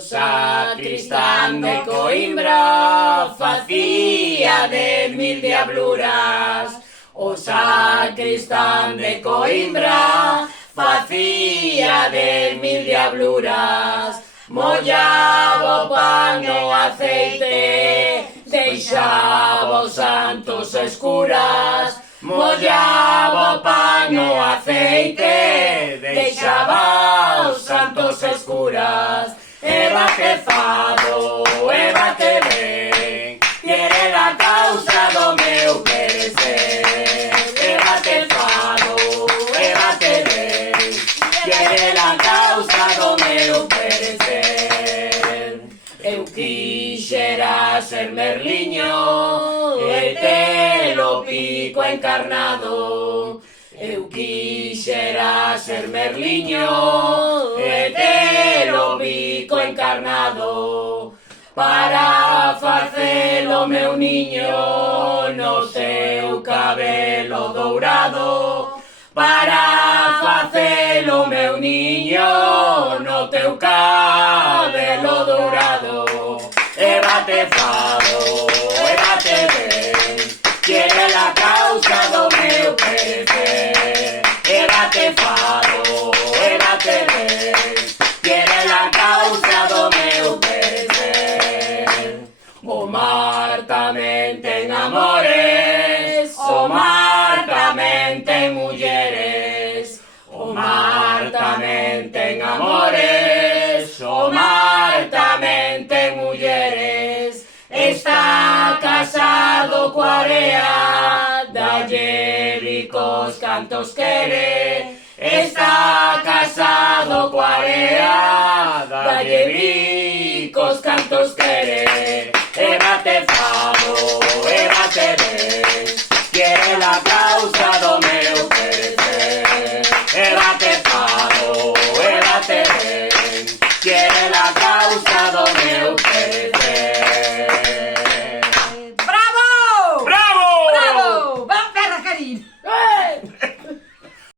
sacristán de Coimbra facía 10.000 diabluras. O sacristán de Coimbra facía 10.000 diabluras. Mollaba o pan no aceite, deixaba os santos escuras. Mollaba o pan no aceite, deixaba os santos escuras. E bate fado, e bate ben, quiere la causa do meu perecer. E bate fado, e bate ben, quiere la causa do meu perecer. Eu quixera ser merliño e ter o pico encarnado. Eu quixera ser merliño e ter o bico encarnado para facer o meu niño no teu cabelo dourado. Para facer o meu niño no teu cabelo dourado. E bate fado, e bate ben, quiere la causa do meu perecer. E bate fado, e bate ben, quiere la causa do meu perecer. O mar tamén ten amores, o mar tamén ten mulleres. O mar tamén ten amores, o mar tamén ten mulleres. Está casado coa area, dalle bicos cantos quere. Está casado coa area, dalle bicos cantos quere. E bate fado.